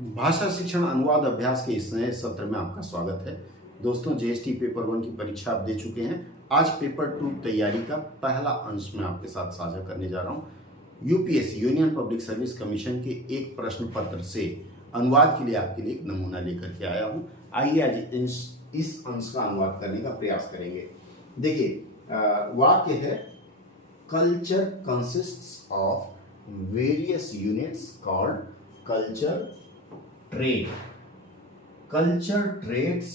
भाषा शिक्षण अनुवाद अभ्यास के इस नए सत्र में आपका स्वागत है। दोस्तों, जीएसटी पेपर 1 की परीक्षा आप दे चुके हैं। आज पेपर 2 तैयारी का पहला अंश मैं आपके साथ साझा करने जा रहा हूं। UPSC union public service commission के एक प्रश्न पत्र से अनुवाद के लिए आपके लिए एक नमूना लेकर के आया हूं। आइए आज इस अंश का अनुवाद करने का प्रयास करेंगे। देखिए, वाक्य है, culture consists of various units called culture trait. Culture traits,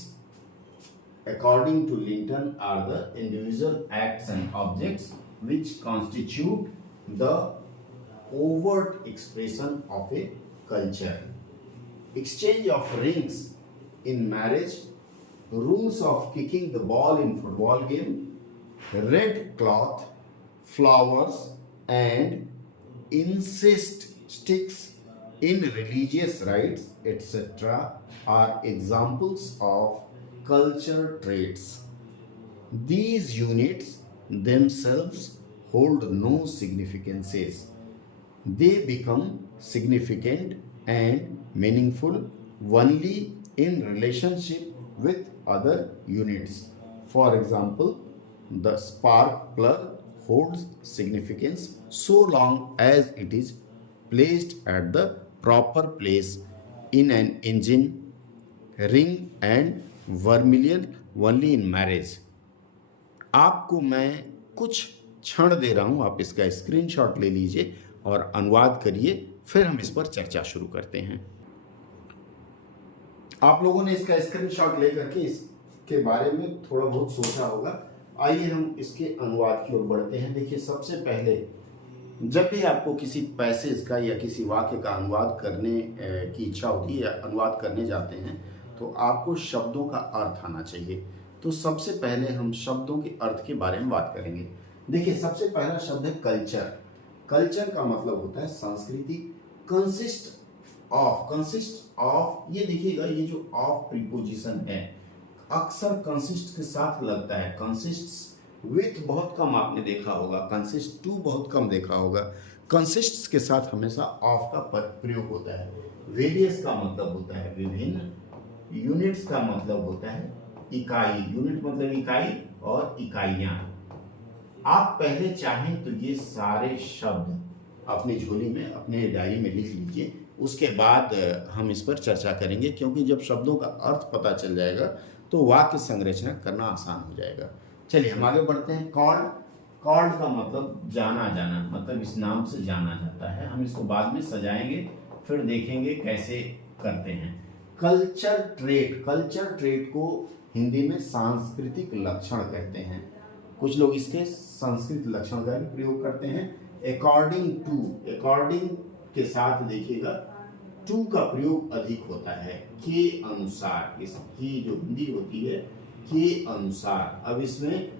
according to Linton, are the individual acts and objects which constitute the overt expression of a culture. Exchange of rings in marriage, rules of kicking the ball in football game, red cloth, flowers, and incest sticks in religious rites, etc., are examples of culture traits. These units themselves hold no significances. They become significant and meaningful only in relationship with other units. For example, the spark plug holds significance so long as it is placed at the proper place in an engine, ring and vermilion only in marriage. आपको मैं कुछ क्षण दे रहा हूं, आप इसका screenshot ले लीजिए और अनुवाद करिए, फिर हम इस पर चर्चा शुरू करते हैं। आप लोगों ने इसका स्क्रीनशॉट लेकर के इसके बारे में थोड़ा बहुत सोचा होगा। आइए हम इसके अनुवाद की ओर बढ़ते हैं। देखिए, सबसे पहले जब भी आपको किसी पैसेज का या किसी वाक्य का अनुवाद करने की इच्छा होती है या अनुवाद करने जाते हैं, तो आपको शब्दों का अर्थ आना चाहिए। तो सबसे पहले हम शब्दों के अर्थ के बारे में बात करेंगे। देखिए, सबसे पहला शब्द है कल्चर। कल्चर का मतलब होता है संस्कृति। कंसिस्ट ऑफ, ये देखिएगा, ये जो ऑफ प्रीपोजिशन है अक्सर कंसिस्ट के साथ लगता है। कंसिस्ट्स विथ बहुत कम आपने देखा होगा, कंसिस्ट टू बहुत कम देखा होगा। कंसिस्ट्स के साथ हमेशा ऑफ का प्रयोग होता है। वेरियस का मतलब होता है विभिन्न, यूनिट्स का मतलब होता है इकाई। यूनिट मतलब इकाई और इकाइयां। आप पहले चाहें तो ये सारे शब्द अपनी झोली में, अपने डायरी में लिख लीजिए, उसके बाद हम इस पर चर्चा करेंगे, क्योंकि जब शब्दों का अर्थ पता चल जाएगा तो वाक्य संरचना करना आसान हो जाएगा। चलिए हम आगे बढ़ते हैं। कॉल्ड का मतलब जाना जाना, मतलब इस नाम से जाना जाता है। हम इसको बाद में सजाएंगे, फिर देखेंगे कैसे करते हैं। कल्चर ट्रेट को हिंदी में सांस्कृतिक लक्षण कहते हैं। कुछ लोग इसके संस्कृत लक्षण का भी प्रयोग करते हैं। अकॉर्डिंग के साथ देखिएगा टू का प्रयोग अधिक होता है। के अनुसार, इसकी जो हिंदी होती है के अनुसार। अब इसमें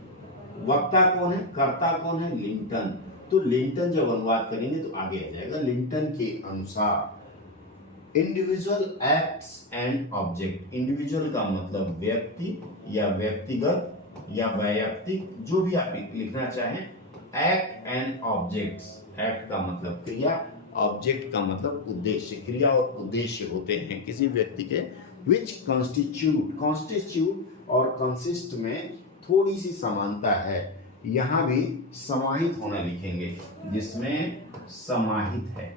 वक्ता कौन है, कर्ता कौन है, लिंटन। तो लिंटन जब अनुवाद करेंगे तो आगे आ जाएगा लिंटन के अनुसार। Individual acts and object. Individual का मतलब व्यक्ति या व्यक्तिगत या वैयक्तिक, जो भी आप लिखना चाहें। एक्ट एंड ऑब्जेक्ट्स, एक्ट का मतलब क्रिया, ऑब्जेक्ट का मतलब उद्देश्य। क्रिया और उद्देश्य होते हैं किसी व्यक्ति के। विच कॉन्स्टिट्यूट और कंसिस्ट में थोड़ी सी समानता है। यहां भी समाहित होना लिखेंगे, जिसमें समाहित है।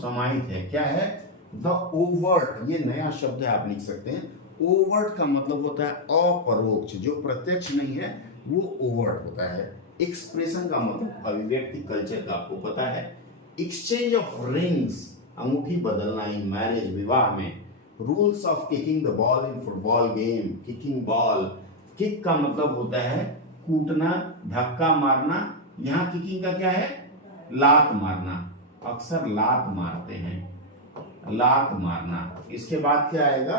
समाहित है क्या है? द ओवर्ट, ये नया शब्द है, आप लिख सकते हैं। ओवर्ट का मतलब होता है अपरोक्ष, जो प्रत्यक्ष नहीं है वो ओवर्ट होता है। एक्सप्रेशन का मतलब अभिव्यक्ति, कल्चर का आपको पता है। एक्सचेंज ऑफ रिंग्स, अंगूठी बदलना इन मैरिज, विवाह में। Rules of kicking the ball in football game, kicking ball. Kick का मतलब होता है कूटना, धक्का मारना। यहाँ किकिंग का क्या है? लात मारना। अक्सर लात मारते हैं, लात मारना। इसके बाद क्या आएगा?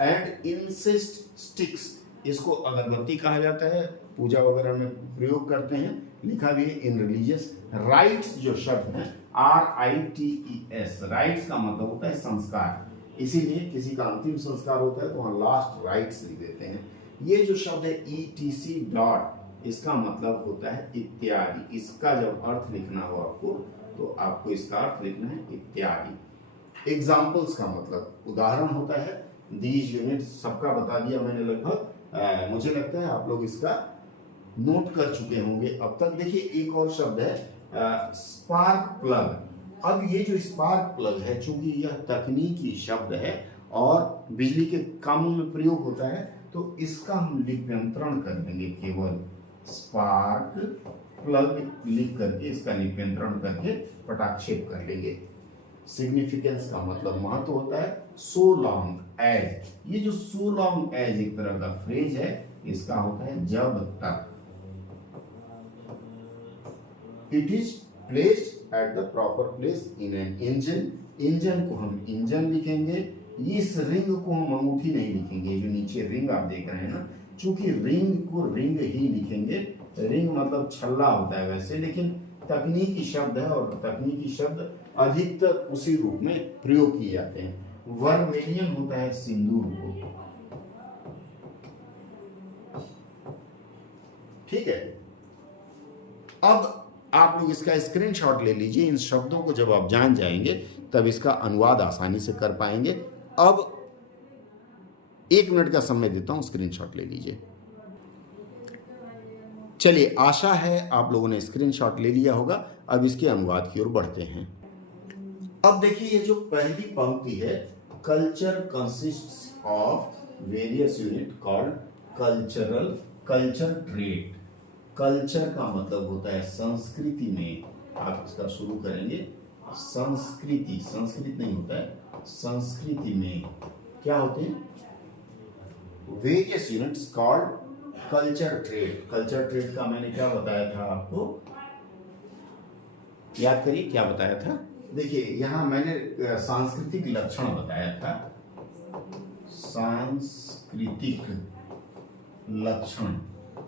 एंड इंसेस्ट स्टिक्स, इसको अगरबत्ती कहा जाता है, पूजा वगैरह में प्रयोग करते हैं। लिखा भी है इन रिलीजियस राइट्स। जो शब्द है RITES, राइट्स का मतलब होता है संस्कार। इसीलिए किसी का अंतिम संस्कार होता है तो वहां लास्ट राइट्स लिख देते हैं। ये जो शब्द है ETC डॉट, इसका मतलब होता है इत्यादि। इसका जब अर्थ लिखना हो आपको तो आपको इसका अर्थ लिखना है इत्यादि। एग्जाम्पल्स का मतलब उदाहरण होता है। दीज यूनिट सबका बता दिया मैंने लगभग। मुझे लगता है आप लोग इसका नोट कर चुके होंगे अब तक। देखिए एक और शब्द है स्पार्क प्लग। अब ये जो स्पार्क प्लग है, चूंकि यह तकनीकी शब्द है और बिजली के कामों में प्रयोग होता है, तो इसका हम लिप्यंतरण कर देंगे। केवल स्पार्क प्लग लिख करके इसका लिप्यंतरण करके पटाक्षेप कर लेंगे। सिग्निफिकेंस का मतलब महत्व होता है सो लॉन्ग एज। ये जो सो लॉन्ग एज एक तरह का फ्रेज है, इसका होता है जब तक। It is placed at the proper place in an engine. Engine को हम इंजन लिखेंगे। इस रिंग को हम अंगूठी नहीं लिखेंगे। जो नीचे रिंग आप देख रहे हैं ना, चूंकि रिंग को रिंग ही लिखेंगे। रिंग मतलब छल्ला होता है वैसे, लेकिन तकनीकी शब्द है और तकनीकी शब्द अधिकतर उसी रूप में प्रयोग किए जाते हैं। वर्मेलियन होता है सिंदूर को। ठीक है, अब आप लोग इसका स्क्रीनशॉट ले लीजिए। इन शब्दों को जब आप जान जाएंगे तब इसका अनुवाद आसानी से कर पाएंगे। अब 1 मिनट का समय देता हूं, स्क्रीनशॉट ले लीजिए। चलिए, आशा है आप लोगों ने स्क्रीनशॉट ले लिया होगा। अब इसके अनुवाद की ओर बढ़ते हैं। अब देखिए ये जो पहली पंक्ति है, culture consists of various unit called culture trait. Culture का मतलब होता है संस्कृति में। आप इसका शुरू करेंगे संस्कृति, संस्कृत नहीं होता है, संस्कृति में क्या होते हैं? Various units called culture trade. Culture trade का मैंने क्या बताया था आपको, याद करिए क्या बताया था। देखिए यहां मैंने सांस्कृतिक लक्षण बताया था। सांस्कृतिक लक्षण।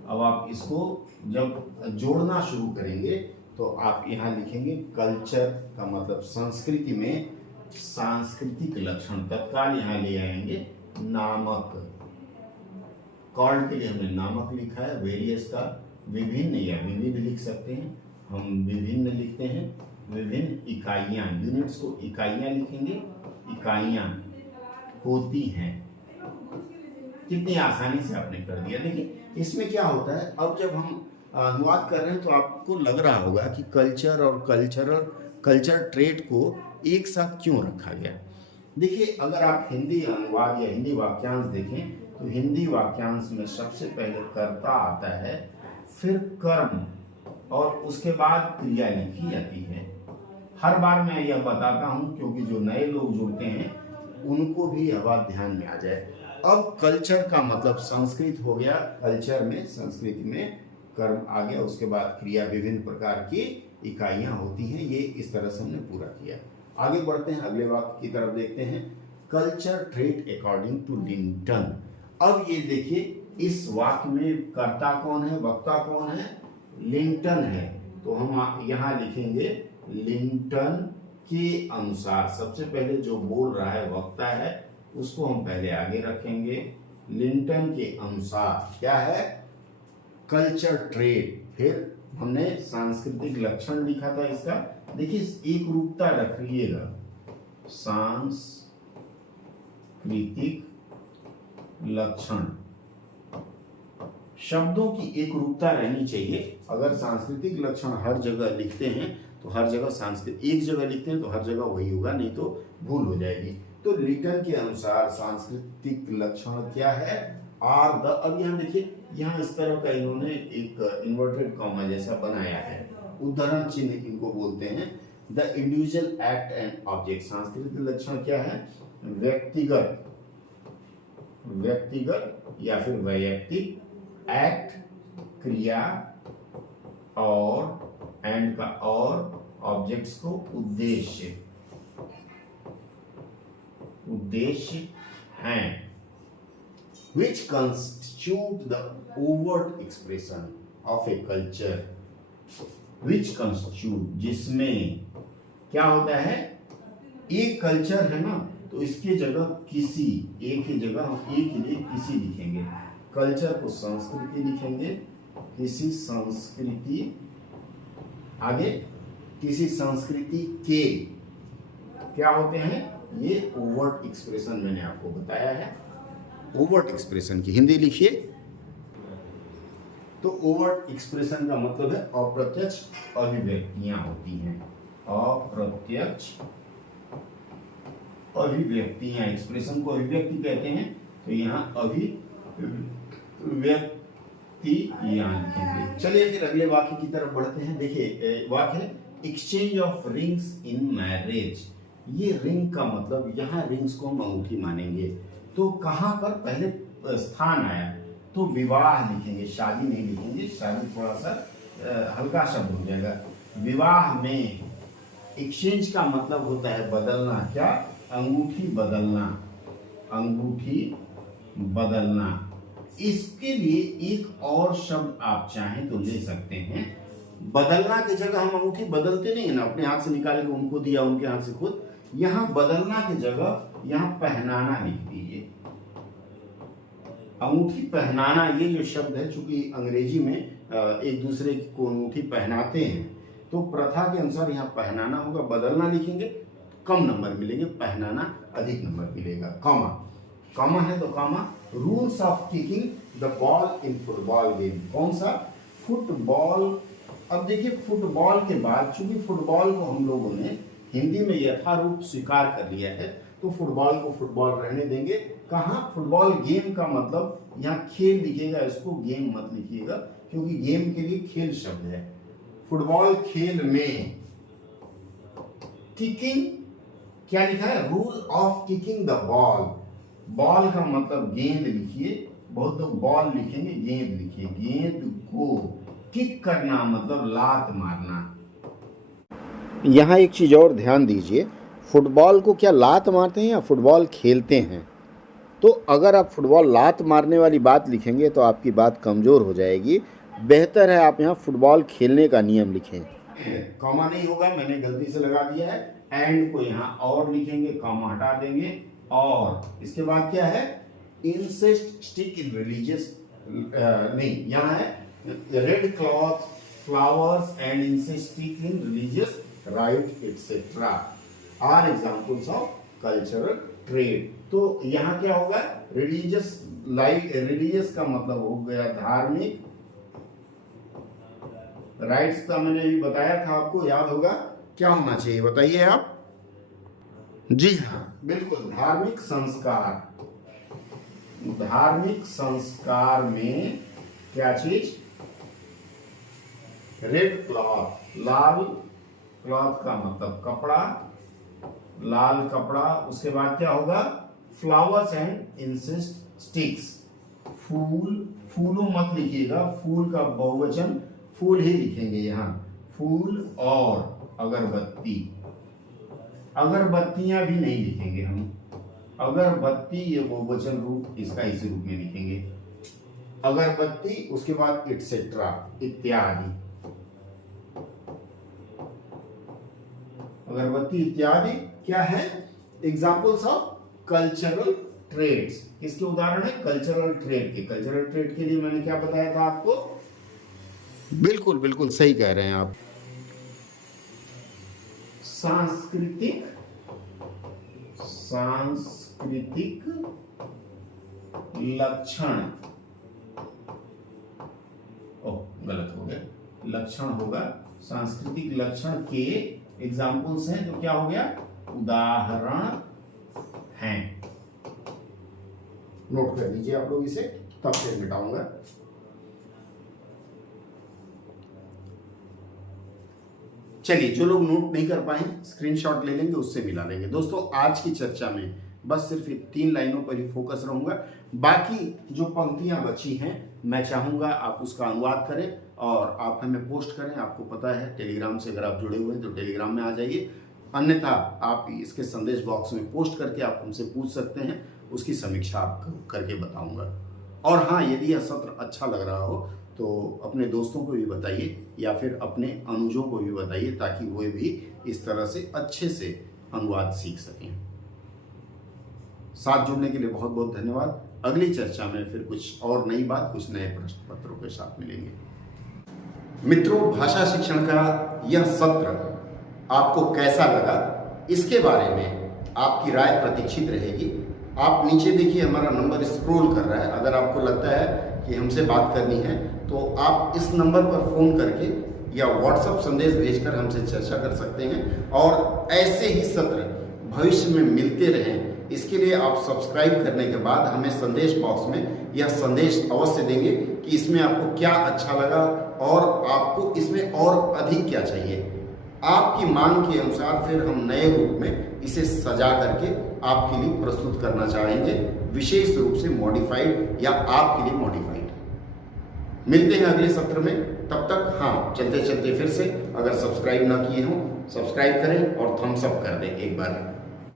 अब आप इसको जब जोड़ना शुरू करेंगे तो आप यहां लिखेंगे कल्चर का मतलब संस्कृति में सांस्कृतिक लक्षण। तत्काल यहां ले आएंगे नामक। कॉल्ड के लिए हमने नामक लिखा है। वेरियस का विभिन्न या विविध लिख सकते हैं, हम विभिन्न लिखते हैं। विभिन्न इकाइयां, यूनिट्स को इकाइयां लिखेंगे, इकाइयां होती हैं। कितनी आसानी से आपने कर दिया। देखिए इसमें क्या होता है, अब जब हम अनुवाद कर रहे हैं तो आपको लग रहा होगा कि कल्चर और कल्चर ट्रेट को एक साथ क्यों रखा गया। देखिए अगर आप हिंदी अनुवाद या हिंदी वाक्यांश देखें तो हिंदी वाक्यांश में सबसे पहले कर्ता आता है, फिर कर्म और उसके बाद क्रिया लिखी जाती है। हर बार मैं यह बताता हूं क्योंकि जो नए लोग जुड़ते हैं उनको भी यह बात ध्यान में आ जाए। अब कल्चर का मतलब संस्कृत हो गया। कल्चर में संस्कृति में कर्म आ गया, उसके बाद क्रिया, विभिन्न प्रकार की इकाइयां होती हैं। ये इस तरह से हमने पूरा किया। आगे बढ़ते हैं, अगले वाक्य की तरफ देखते हैं। Culture trait according to Linton. अब ये देखिए इस वाक्य में कर्ता कौन है, वक्ता कौन है? लिंटन है। तो हम यहाँ लिखेंगे लिंटन के अनुसार। सबसे पहले जो बोल रहा है वक्ता है, उसको हम पहले आगे रखेंगे। लिंटन के अनुसार क्या है? Culture trait. फिर हमने सांस्कृतिक लक्षण लिखा था इसका। देखिए एक रूपता रखिएगा, सांस्कृतिक लक्षण। शब्दों की एक रूपता रहनी चाहिए। अगर सांस्कृतिक लक्षण हर जगह लिखते हैं तो हर जगह सांस्कृतिक, एक जगह लिखते हैं तो हर जगह वही होगा, नहीं तो भूल हो जाएगी। तो लिंटन के अनुसार सांस्कृतिक लक्षण क्या है? Are the. अब यहाँ देखिए, यहाँ इस तरह का इन्होंने एक इन्वर्टेड कॉमा जैसा बनाया है, उद्धरण चिन्ह इनको बोलते हैं। The individual act and object. सांस्कृतिक लक्षण क्या है? व्यक्तिगत या फिर वैयक्तिक, एक्ट क्रिया, और एंड का और, ऑब्जेक्ट्स को उद्देश्य हैं, which constitute the overt expression of a culture. which constitute, जिसमें क्या होता है? एक कल्चर है ना, तो इसके जगह किसी, एक ही जगह हम एक ही लिए किसी लिखेंगे। कल्चर को संस्कृति लिखेंगे, किसी संस्कृति, आगे किसी संस्कृति के क्या होते हैं? ये ओवर्ट एक्सप्रेशन मैंने आपको बताया है। ओवर्ट एक्सप्रेशन की हिंदी लिखिए। तो ओवर्ट एक्सप्रेशन का मतलब है अप्रत्यक्ष अभिव्यक्तियां होती हैं। अप्रत्यक्ष अभिव्यक्तियां, एक्सप्रेशन को अभिव्यक्ति कहते हैं, तो यहाँ अभिव्यक्तियां लिखेंगे। चलिए फिर अगले वाक्य की तरफ बढ़ते हैं। देखिए वाक्य है exchange of rings in marriage. ये रिंग का मतलब, यहाँ रिंग्स को हम अंगूठी मानेंगे, तो कहाँ पर पहले स्थान आया तो विवाह लिखेंगे, शादी नहीं लिखेंगे, शादी थोड़ा सा हल्का शब्द हो जाएगा। विवाह में एक्सचेंज का मतलब होता है बदलना, क्या? अंगूठी बदलना, अंगूठी बदलना। इसके लिए एक और शब्द आप चाहें तो ले सकते हैं। बदलना की जगह हम अंगूठी बदलते नहीं है ना, अपने हाथ से निकाल के उनको दिया, उनके हाथ से खुद। यहाँ बदलना की जगह यहाँ पहनाना लिख दीजिए। अंगूठी पहनाना ये जो शब्द है, चूंकि अंग्रेजी में एक दूसरे को अंगूठी पहनाते हैं, तो प्रथा के अनुसार यहाँ पहनाना होगा। बदलना लिखेंगे कम नंबर मिलेंगे, पहनाना अधिक नंबर मिलेगा। कॉमा, कॉमा है तो comma. Rules of kicking the ball in football game. कौन सा? फुटबॉल। अब देखिए फुटबॉल के बाद, चूंकि फुटबॉल को हम लोगों ने हिंदी में यथारूप स्वीकार कर लिया है, तो फुटबॉल को फुटबॉल रहने देंगे। कहाँ? फुटबॉल गेम का मतलब यहाँ खेल लिखिएगा, इसको गेम मत लिखिएगा, क्योंकि गेम के लिए खेल शब्द है। फुटबॉल खेल में किकिंग क्या लिखा है? Rule of kicking the ball. Ball का मतलब गेंद लिखिए, बहुत लोग बॉल लिखेंगे, गेंद लिखिए। गेंद को किक करना मतलब लात मारना। यहाँ एक चीज और ध्यान दीजिए, फुटबॉल को क्या लात मारते हैं या फुटबॉल खेलते हैं? तो अगर आप फुटबॉल लात मारने वाली बात लिखेंगे तो आपकी बात कमजोर हो जाएगी। बेहतर है आप यहाँ फुटबॉल खेलने का नियम लिखें। कॉमा नहीं होगा, मैंने गलती से लगा दिया है। एंड को यहाँ और लिखेंगे, कॉमा हटा देंगे। और इसके बाद क्या है? इंसेस्ट स्टिक इन रिलीजियस, नहीं, यहाँ है red cloth flowers and incense stick in religious rite etcetera are examples of cultural trade. तो यहाँ क्या होगा? रिलीजियस लाइफ, रिलीजियस का मतलब हो गया धार्मिक। राइट्स का मैंने भी बताया था आपको, याद होगा। क्या होना चाहिए बताइए आप? जी हाँ, बिल्कुल, धार्मिक संस्कार। धार्मिक संस्कार में क्या चीज? रेड क्लॉथ, लाल क्लॉथ का मतलब कपड़ा, लाल कपड़ा। उसके बाद क्या होगा? Flowers and incense sticks. फूल, फूलों मत लिखिएगा, फूल का बहुवचन फूल ही लिखेंगे यहाँ। फूल और अगरबत्ती, अगरबत्तियां भी नहीं लिखेंगे हम। अगरबत्ती ये बहुवचन रूप, इसका इसी रूप में लिखेंगे अगरबत्ती। उसके बाद एटसेट्रा, इत्यादि। अगरबत्ती इत्यादि क्या है? Examples of cultural trades. किसके उदाहरण है? कल्चरल ट्रेड के। कल्चरल ट्रेड के लिए मैंने क्या बताया था आपको? बिल्कुल बिल्कुल सही कह रहे हैं आप। सांस्कृतिक, सांस्कृतिक लक्षण, गलत हो गया, लक्षण होगा। सांस्कृतिक लक्षण के एग्जाम्पल्स हैं, तो क्या हो गया? उदाहरण हैं। नोट कर लीजिए आप लोग इसे, तब फिर मिटाऊंगा। चलिए, जो लोग नोट नहीं कर पाए स्क्रीनशॉट ले लेंगे, उससे मिला लेंगे। दोस्तों आज की चर्चा में बस सिर्फ 3 लाइनों पर ही फोकस रहूंगा। बाकी जो पंक्तियां बची हैं मैं चाहूंगा आप उसका अनुवाद करें और आप हमें पोस्ट करें। आपको पता है टेलीग्राम से अगर आप जुड़े हुए हैं तो टेलीग्राम में आ जाइए, अन्यथा आप इसके संदेश बॉक्स में पोस्ट करके आप हमसे पूछ सकते हैं, उसकी समीक्षा आप करके बताऊंगा। और हाँ, यदि यह सत्र अच्छा लग रहा हो तो अपने दोस्तों को भी बताइए या फिर अपने अनुजों को भी बताइए, ताकि वे भी इस तरह से अच्छे से अनुवाद सीख सकें। साथ जुड़ने के लिए बहुत बहुत धन्यवाद। अगली चर्चा में फिर कुछ और नई बात, कुछ नए प्रश्न पत्रों के साथ मिलेंगे। मित्रों, भाषा शिक्षण का यह सत्र आपको कैसा लगा, इसके बारे में आपकी राय प्रतीक्षित रहेगी। आप नीचे देखिए हमारा नंबर स्क्रॉल कर रहा है। अगर आपको लगता है कि हमसे बात करनी है तो आप इस नंबर पर फ़ोन करके या व्हाट्सएप संदेश भेजकर हमसे चर्चा कर सकते हैं और ऐसे ही सत्र भविष्य में मिलते रहें। इसके लिए आप सब्सक्राइब करने के बाद हमें संदेश बॉक्स में यह संदेश अवश्य देंगे कि इसमें आपको क्या अच्छा लगा और आपको इसमें और अधिक क्या चाहिए। आपकी मांग के अनुसार फिर हम नए रूप में इसे सजा करके आपके लिए प्रस्तुत करना चाहेंगे, विशेष रूप से मॉडिफाइड या आपके लिए मॉडिफाइड। मिलते हैं अगले सत्र में, तब तक हाँ चलते चलते फिर से अगर सब्सक्राइब ना किए हों सब्सक्राइब करें और थम्स अप कर दें एक बार।